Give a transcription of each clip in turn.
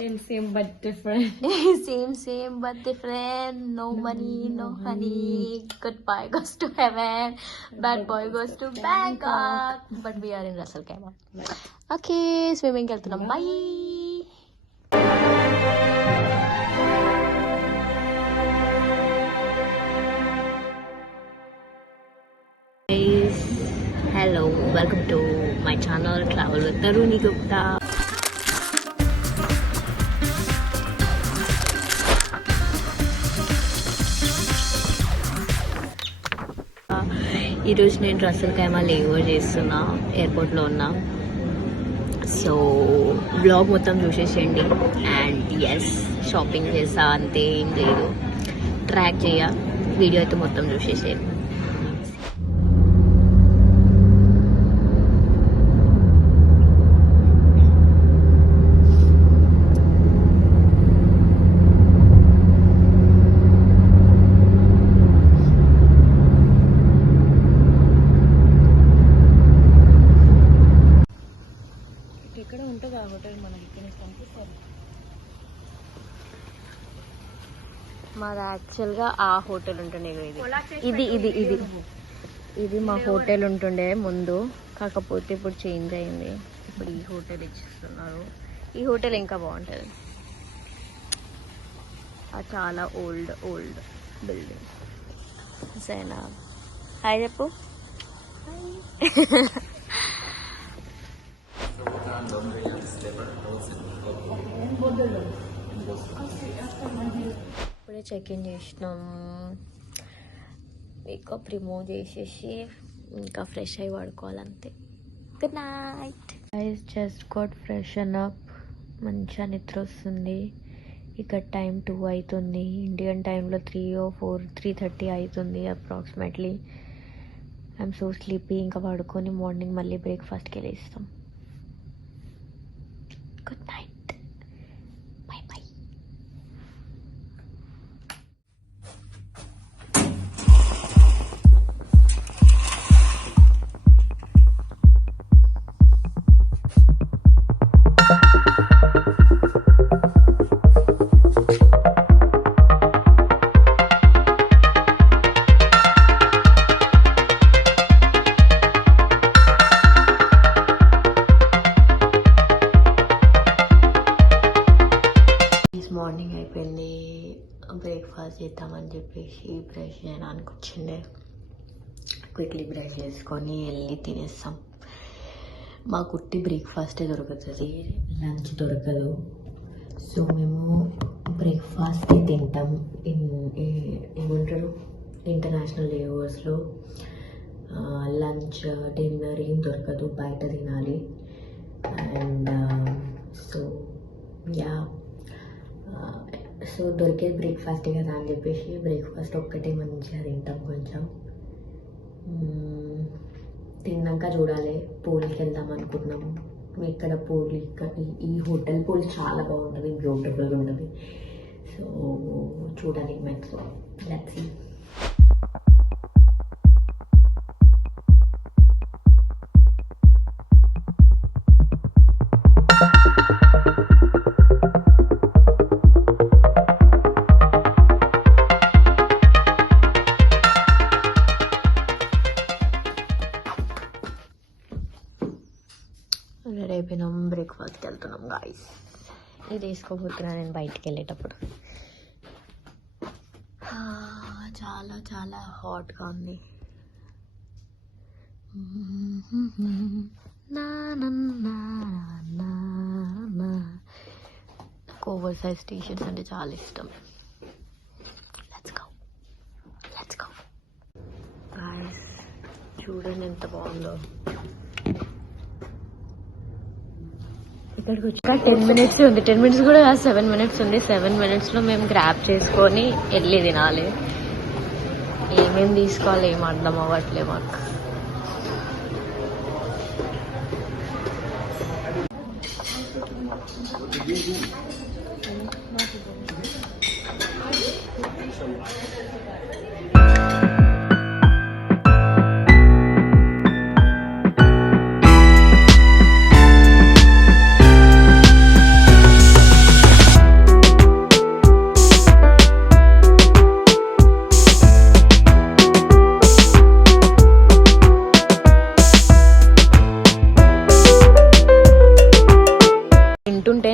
Same but different. Same but different. No money, no honey. Good boy goes to heaven. Bad boy goes to Bangkok. But we are in Russell Kema. Okay, swimming వెళ్తున్నాం. Bye. Hello, welcome to my channel Travel with Taruni Gupta. ఈరోజు నేను రసల్ ఖైమా లేఓవర్ చేస్తున్నా, ఎయిర్పోర్ట్లో ఉన్నా. So blog మొత్తం చూసేసేయండి. And yes, shopping చేసా, అంతే, ఏం లేదు. ట్రాక్ చేయ, వీడియో అయితే మొత్తం చూసేసేయండి. ఎక్కడ ఉంటుంది ఆ హోటల్, మనకి ఇక్కడ పంపిస్తారు. మాది యాక్చువల్గా ఆ హోటల్ ఉంటుండే. ఇది మా హోటల్ ఉంటుండే ముందు, కాకపోతే ఇప్పుడు చేంజ్ అయింది. ఇప్పుడు ఈ హోటల్ ఇచ్చిస్తున్నారు. ఈ హోటల్ ఇంకా బాగుంటుంది. అది చాలా ఓల్డ్ బిల్డింగ్. సరేనా, హాయ్ చెప్పు. ఇప్పుడే చెక్ ఇన్ చేసినాం. మేకప్ రిమూవ్ చేసేసి ఇంకా ఫ్రెష్ అయ్యి పడుకోవాలంతే. Good night. I just got freshen up. మంచిగా నిద్ర వస్తుంది. ఇక్కడ టైం 2 అవుతుంది. ఇండియన్ టైంలో 3 or 4, 3:30 అవుతుంది అప్రాక్సిమేట్లీ. I'm so sleepy. ఇంకా పడుకొని మార్నింగ్ మళ్ళీ బ్రేక్ఫాస్ట్కి వెళ్ళేస్తాం. Good night, bye bye. Morning అయిపోయింది. బ్రేక్ఫాస్ట్ చేద్దామని చెప్పేసి బ్రష్ చేయడానికి వచ్చిండే. క్విక్లీ బ్రష్ చేసుకొని వెళ్ళి తినేస్తాం. మా కుట్టి బ్రేక్ఫాస్టే దొరుకుతుంది, లంచ్ దొరకదు. సో మేము బ్రేక్ఫాస్టే తింటాం. ఏమంటారు, ఇంటర్నేషనల్ లేఓవర్స్లో లంచ్ డిన్నర్ ఏం దొరకదు, బయట తినాలి. అండ్ సో దొరికేది బ్రేక్ఫాస్టే కదా అని చెప్పేసి బ్రేక్ఫాస్ట్ ఒక్కటే మంచిగా తింటాం. కొంచెం తిన్నాక చూడాలి, పూల్కి వెళ్దాం అనుకున్నాము. ఇక్కడ పూల్, ఈ హోటల్ పూల్ చాలా బాగుంటుంది, బ్యూటిఫుల్గా ఉంటుంది. సో చూడాలి నెక్స్ట్. Let's see. రెడీ అయిపోయినాం, బ్రేక్ఫాస్ట్కి వెళ్తున్నాం గాయ్స్. ఇది వేసుకోబోతున్నా నేను బయటికి వెళ్ళేటప్పుడు. చాలా చాలా హాట్గా ఉంది. నాకు ఓవర్ సైజ్ టీషర్ట్స్ అంటే చాలా ఇష్టం. Let's go guys. చూడండి ఎంత బాగుందో. ఇక్కడికి వచ్చి 10 minutes ఉంది. 10 minutes కూడా 7 minutes ఉంది. 7 minutesలో మేము గ్రాబ్ చేసుకొని వెళ్ళి తినాలి. ఏమేమి తీసుకోవాలి ఏం అర్థం అవ్వట్లే మాకు.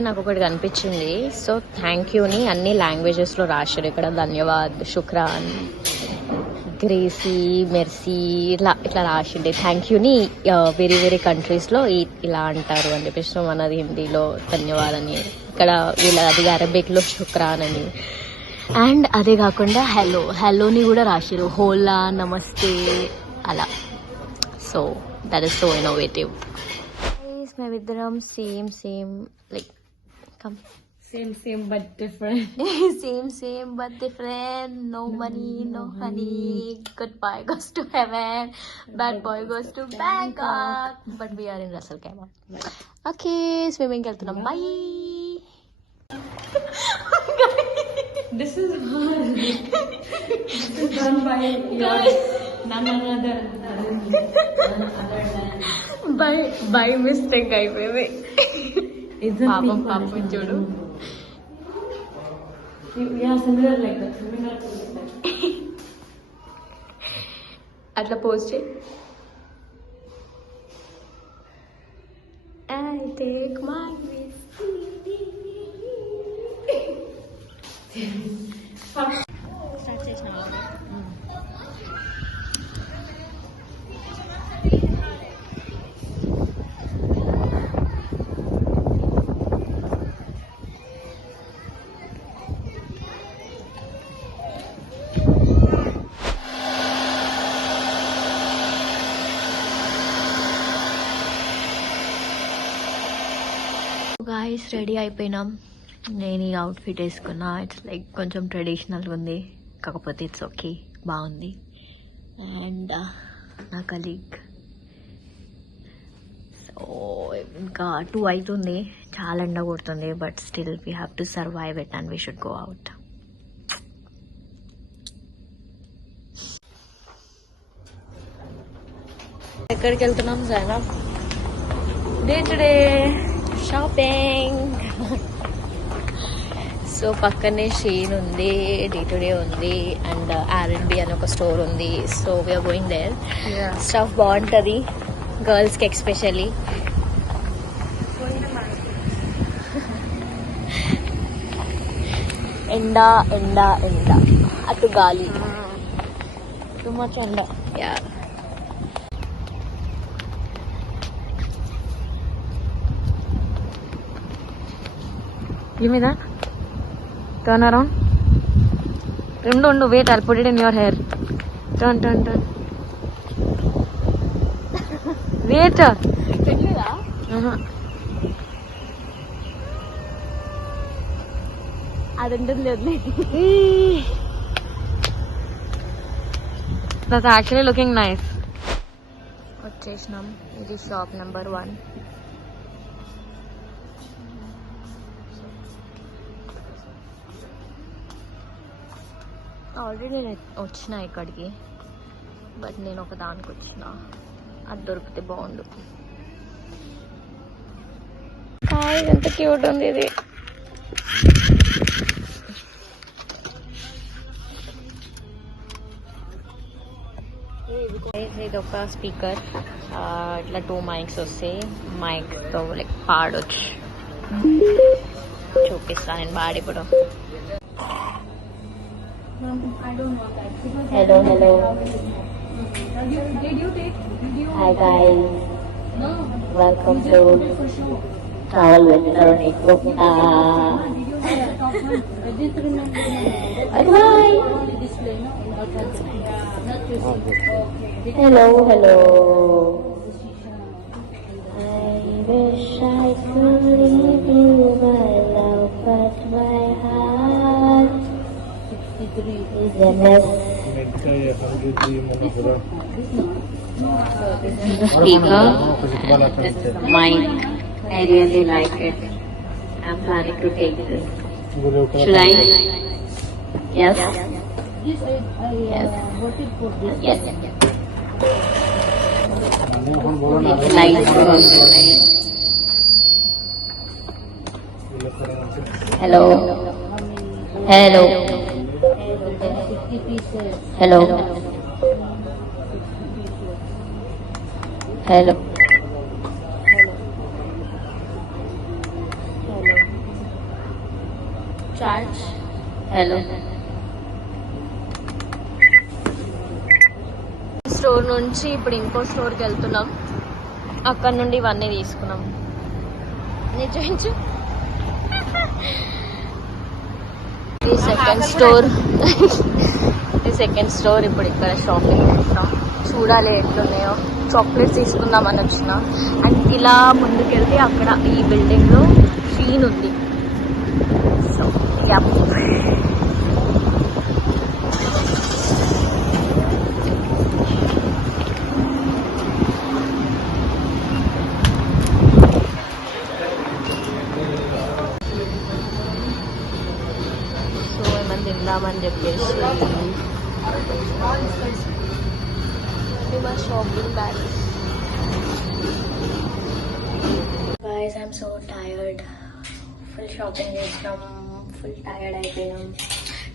నాకు ఒకటి కనిపించింది. సో థ్యాంక్ యూని అన్ని లాంగ్వేజెస్లో రాశారు ఇక్కడ. ధన్యవాద్, శుక్రాన్, గ్రేసీ, మెర్సీ, ఇట్లా ఇట్లా రాసిండే. థ్యాంక్ యూని వేరే వేరే కంట్రీస్లో ఇలా అంటారు అని చెప్పేసి. సో మనది హిందీలో ధన్యవాద్ అని, ఇక్కడ వీళ్ళది అరబిక్లో శుక్రాన్ అని. అండ్ అదే కాకుండా హలోని కూడా రాశారు, హోలా, నమస్తే అలా. So that is so innovative. మేమిద్దరం same like come Same but different. same but different. No money, no honey. Good boy goes to heaven, bad boy goes to Bangkok. But we are in Russell Kema. Okay, swimming వెళ్తున్నాం. Bye. This is hard. This is done by none other than by mistake అయిపోయింది. పాపం చూడు. Yeah, similar like that. అట్లా పోస్ట్ చేయి. I take my whiskey. Start చేసినా guys. Ready అయిపోయినాం. నేను ఈ అవుట్ఫిట్ వేసుకున్నా. ఇట్స్ లైక్ కొంచెం ట్రెడిషనల్ ఉంది, కాకపోతే ఇట్స్ ఓకే, బాగుంది. అండ్ నా కలీగ్. సో ఇంకా 2 అవుతుంది, చాలా ఎండ కొడుతుంది. But still we have to survive it and we should go out. ఎక్కడికి వెళ్తున్నాం జైనా? Day to day shopping. So పక్కనే షీన్ ఉంది, డే టు డే ఉంది, అండ్ R&B అని ఒక స్టోర్ ఉంది. So we are going there. Stuff బాగుంటుంది గర్ల్స్కి ఎక్స్పెషల్లీ. ఎండ ఎండ ఎండ, అటు గాలి, టూ మచ్ ఎండ. Yeah. Give me that. Turn around. Undu, wait, I'll put it in your hair. Turn. Wait. That's actually looking nice. వచ్చేసినాం. ఇది షాప్ నెంబర్ 1. ఆల్రెడీ నేను వచ్చిన ఇక్కడికి, బట్ నేను ఒక దానికి వచ్చిన. అది దొరికితే బాగుండు. ఎంత క్యూట్ ఉంది ఇది. ఇది ఒక స్పీకర్. ఇట్లా 2 మైక్స్ వస్తాయి. మైక్తో లైక్ పాడొచ్చు. చూపిస్తాను నేను పాడి ఇప్పుడు. I don't know that. Hello. Did you take video? Hi guys. No. Welcome You to just put it for show. Travel with Veronica Gupta. Did you see the top one? I just remember. Bye. Only display, no? Not receipt. Okay. Hello. I wish I could leave you, my love, but my heart is a mess. The speaker, this mic, I really like it. I'm planning to take this. Should I? Yes. This I voted for this. Yes. It's light. Hello. 50 pieces. Hello. Hello. Charge. Hello. Store నుంచి ఇప్పుడు ఇంకో స్టోర్కి వెళ్తున్నాం. అక్కడ నుండి ఇవన్నీ తీసుకున్నాం. నిజమించు. ఇది సెకండ్ స్టోర్. ఇప్పుడు ఇక్కడ షాపింగ్ చేస్తాం. చూడాలి ఎట్లున్నాయో. చాక్లెట్స్ తీసుకుందామని వచ్చిన. అండ్ ఇలా ముందుకెళ్తే అక్కడ ఈ బిల్డింగ్లో షీన్ ఉంది. సో ఏమన్నా తిందామని చెప్పేసి మా shopping bag. Guys, I'm so tired. Full shopping చేసినాం. ఫుల్ టైర్డ్ అయిపోయినాం.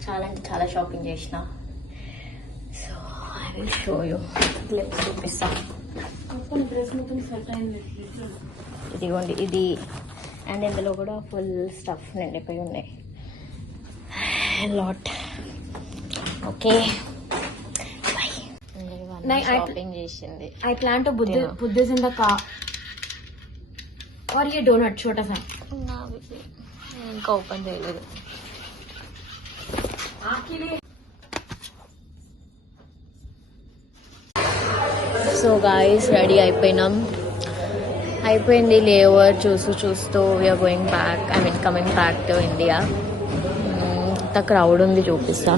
చాలా అంటే చాలా షాపింగ్ చేసిన. So I will show you. Clips చూపిస్తా. ఇదిగోండి ఇది. అండ్ ఇందులో కూడా ఫుల్ స్టఫ్ నిండిపోయి ఉన్నాయి. లాట్. Okay bye. షాపింగ్ చేసింది. I plan to put this in the car. Or ये donut छोटा सा. ఇంకా ఓపెన్ చేయలేదు. సో గాయస్ రెడీ అయిపోయినాం. అయిపోయింది లేఓవర్ చూస్తూ we are going back. Coming back to India. ఇంత క్రౌడ్ ఉంది చూపిస్తా.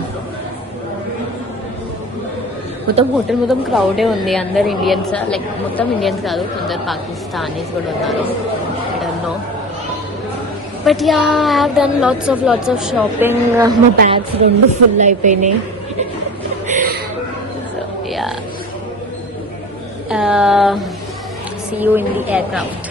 మొత్తం హోటల్ మొత్తం క్రౌడే ఉంది. అందరు ఇండియన్స్. లైక్ మొత్తం ఇండియన్స్ కాదు, కొందరు పాకిస్తానీస్ కూడా ఉన్నారు. I don't know. But yeah I have done lots of shopping. మా బ్యాగ్స్ రెండు ఫుల్ అయిపోయినాయి. So yeah see you in the aircraft.